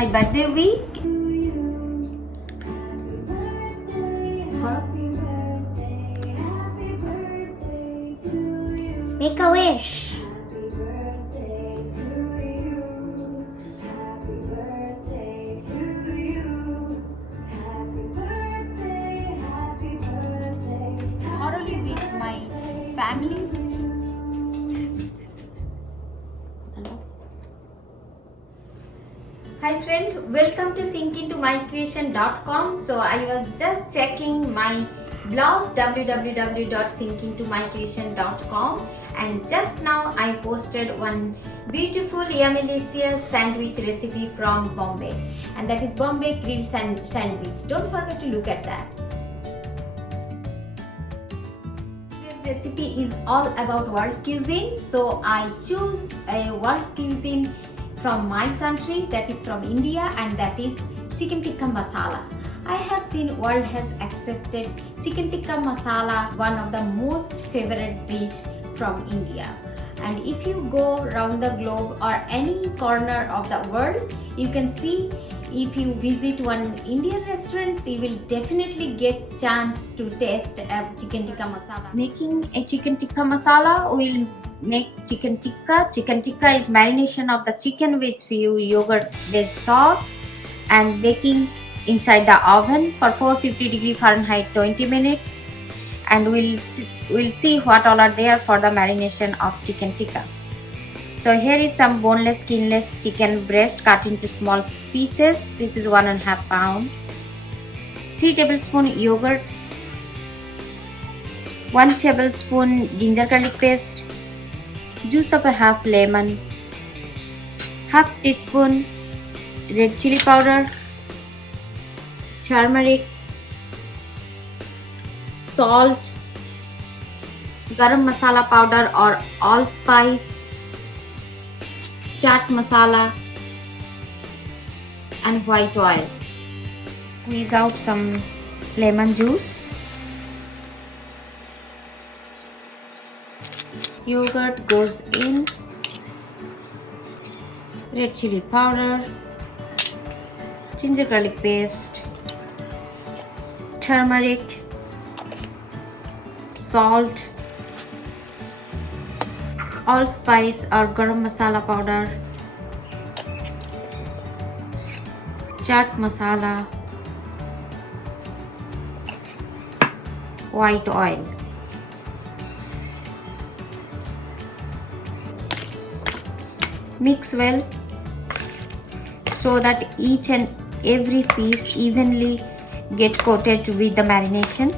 my birthday week. Make a wish. Thoroughly with my family. Hi friend, welcome to sinkintomycreation.com. So I was just checking my blog www.sinkintomycreation.com, and just now I posted one beautiful yummy-licious sandwich recipe from Bombay, and that is Bombay grilled sandwich. Don't forget to look at that. This recipe is all about world cuisine, so I choose a world cuisine from my country, that is from India, and that is chicken tikka masala. I have seen world has accepted chicken tikka masala one of the most favorite dish from India. And if you go around the globe or any corner of the world, you can see, if you visit one Indian restaurant, you will definitely get chance to taste a chicken tikka masala. Making a chicken tikka masala will make chicken tikka. Chicken tikka is marination of the chicken with few yogurt based sauce and baking inside the oven for 450 Fahrenheit 20 minutes, and we'll see what all are there for the marination of chicken tikka. So here is some boneless skinless chicken breast cut into small pieces. This is 1.5 pound. 3 tablespoon yogurt, 1 tablespoon ginger garlic paste, juice of a half lemon, half teaspoon red chili powder, turmeric, salt, garam masala powder or allspice, chaat masala, and white oil. Squeeze out some lemon juice. Yogurt goes in, red chili powder, ginger garlic paste, turmeric, salt, allspice or garam masala powder, chaat masala, white oil. Mix well so that each and every piece evenly get coated with the marination.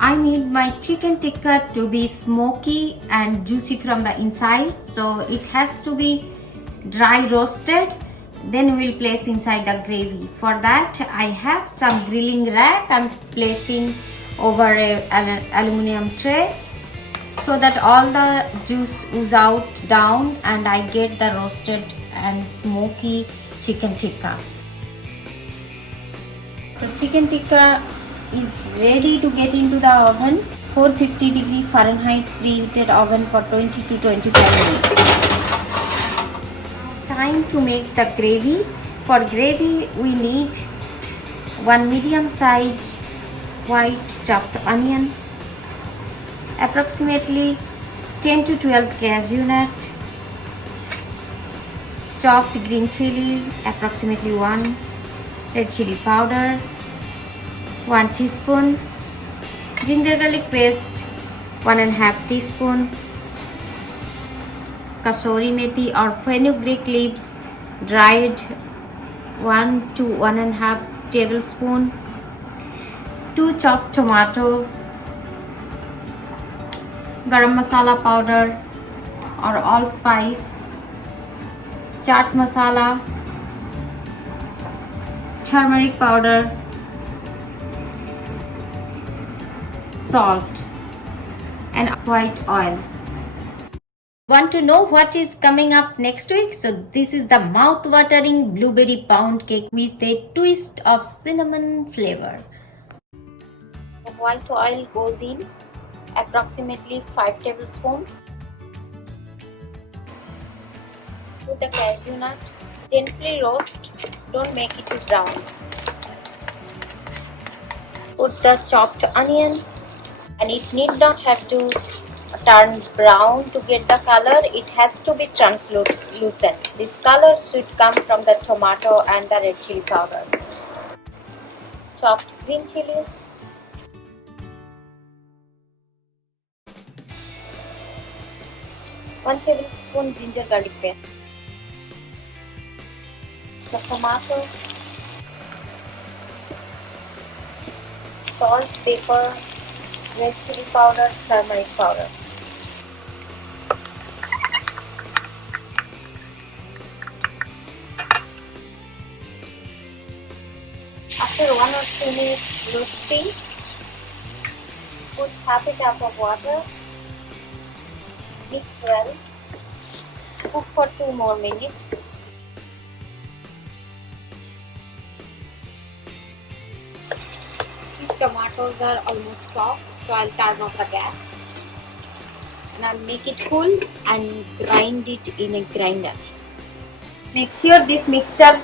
I need my chicken tikka to be smoky and juicy from the inside, so it has to be dry roasted. Then we'll place inside the gravy. For that I have some grilling rack I'm placing over an aluminum tray, so that all the juice ooze out down and I get the roasted and smoky chicken tikka. So chicken tikka is ready to get into the oven. 450 Fahrenheit preheated oven for 20 to 25 minutes. Time to make the gravy. For gravy we need 1 medium size white chopped onion, approximately 10 to 12 cashew nut, chopped green chili, approximately 1, red chili powder, 1 teaspoon, ginger garlic paste, 1.5 teaspoon, kasuri methi or fenugreek leaves dried, 1 to 1.5 tablespoon, 2 chopped tomato, garam masala powder or allspice, chaat masala, turmeric powder, salt, and white oil. Want to know what is coming up next week? So this is the mouth-watering blueberry pound cake with a twist of cinnamon flavor. The white oil goes in, approximately 5 tablespoons. Put the cashew nut. Gently roast. Don't make it too brown. Put the chopped onion. And it need not have to turn brown to get the color. It has to be translucent. This color should come from the tomato and the red chili powder. Chopped green chili. One tablespoon ginger garlic paste. The tomato. Salt, pepper, red chili powder, turmeric powder. After 1 or 2 minutes roasting, put half a cup of water, mix well, cook for 2 more minutes. These tomatoes are almost soft, so I'll turn off the gas. And I'll make it cool and grind it in a grinder. Make sure this mixture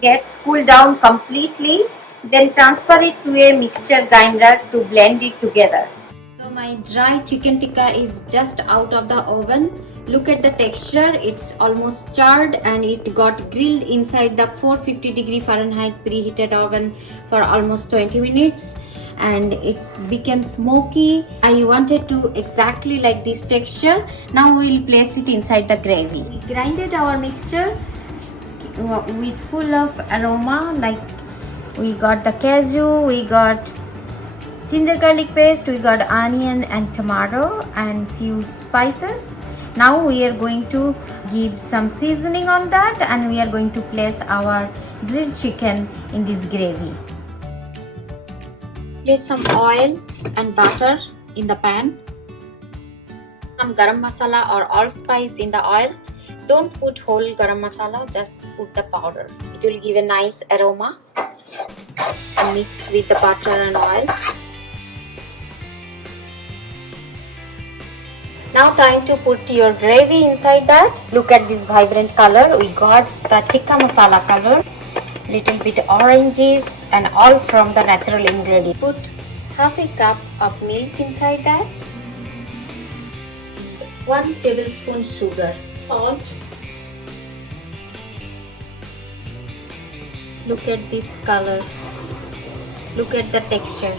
gets cooled down completely, then transfer it to a mixture grinder to blend it together. So my dry chicken tikka is just out of the oven. Look at the texture, it's almost charred and it got grilled inside the 450 Fahrenheit preheated oven for almost 20 minutes and it's become smoky. I wanted to exactly like this texture. Now we will place it inside the gravy. We grinded our mixture with full of aroma, like we got the cashew, we got ginger garlic paste, we got onion and tomato and few spices. Now we are going to give some seasoning on that and we are going to place our grilled chicken in this gravy. Place some oil and butter in the pan. Some garam masala or allspice in the oil. Don't put whole garam masala, just put the powder. It will give a nice aroma. And mix with the butter and oil. Now time to put your gravy inside that. Look at this vibrant color. We got the tikka masala color. Little bit oranges and all from the natural ingredient. Put half a cup of milk inside that. 1 tablespoon sugar. Salt. Look at this color. Look at the texture.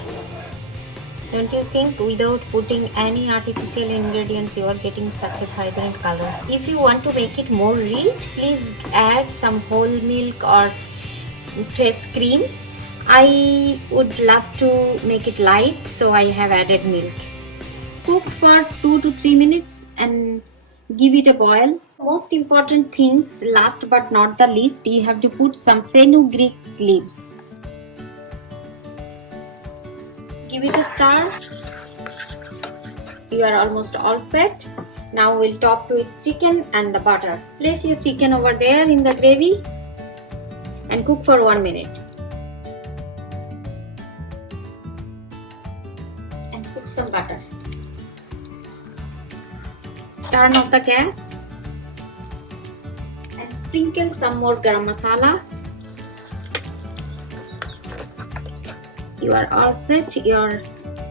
Don't you think without putting any artificial ingredients you are getting such a vibrant color? If you want to make it more rich, please add some whole milk or fresh cream. I would love to make it light, so I have added milk. Cook for 2 to 3 minutes and give it a boil. Most important things, last but not the least, you have to put some fenugreek leaves. Give it a stir. You are almost all set. Now we'll top with chicken and the butter. Place your chicken over there in the gravy and cook for 1 minute. And put some butter. Turn off the gas and sprinkle some more garam masala. You are all set. Your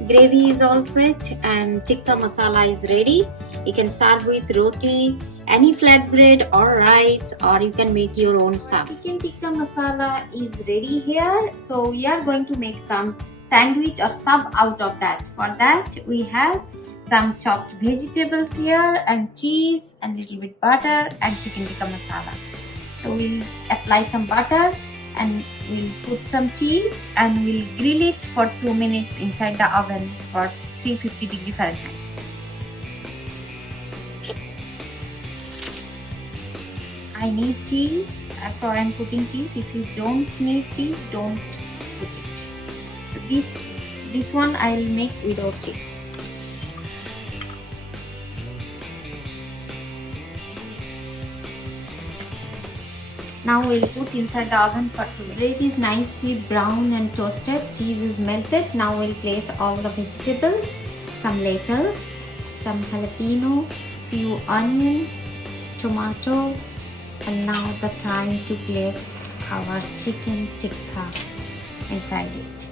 gravy is all set and tikka masala is ready. You can serve with roti, any flatbread or rice, or you can make your own sub. Chicken tikka masala is ready here. So we are going to make some sandwich or sub out of that. For that we have some chopped vegetables here and cheese and little bit butter and chicken tikka masala. So we'll apply some butter and we'll put some cheese and we'll grill it for 2 minutes inside the oven for 350 Fahrenheit. I need cheese, so I am putting cheese. If you don't need cheese, don't put it. So this one I will make without cheese. Now we'll put inside the oven for 2 minutes. Bread is nicely brown and toasted. Cheese is melted. Now we'll place all the vegetables, some lettuce, some jalapeno, few onions, tomato, And now the time to place our chicken tikka inside it.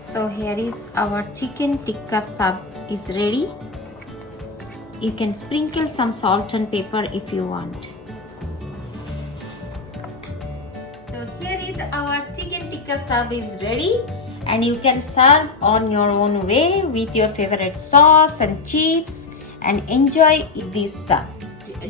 So here is our chicken tikka sub is ready. You can sprinkle some salt and pepper if you want. So here is our chicken tikka sub is ready, and you can serve on your own way with your favorite sauce and chips and enjoy this sub.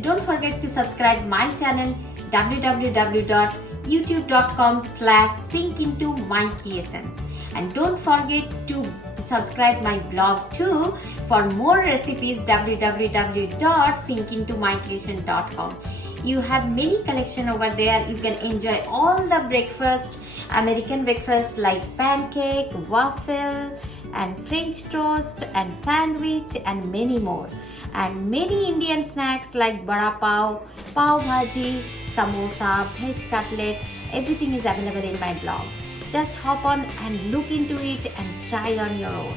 Don't forget to subscribe my channel www.youtube.com/sinkintomycreations, and don't forget to subscribe my blog too for more recipes www.sinkintomycreation.com. You have many collection over there. You can enjoy all the breakfast, American breakfast like pancake, waffle and French toast and sandwich and many more, and many Indian snacks like bada pav, pav bhaji, samosa, veg cutlet. Everything is available in my blog. Just hop on and look into it and try on your own.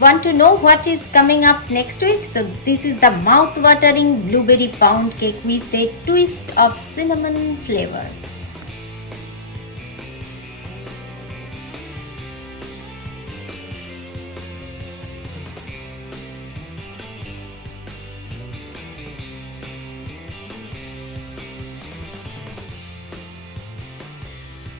Want to know what is coming up next week? So this is the mouth-watering blueberry pound cake with a twist of cinnamon flavor.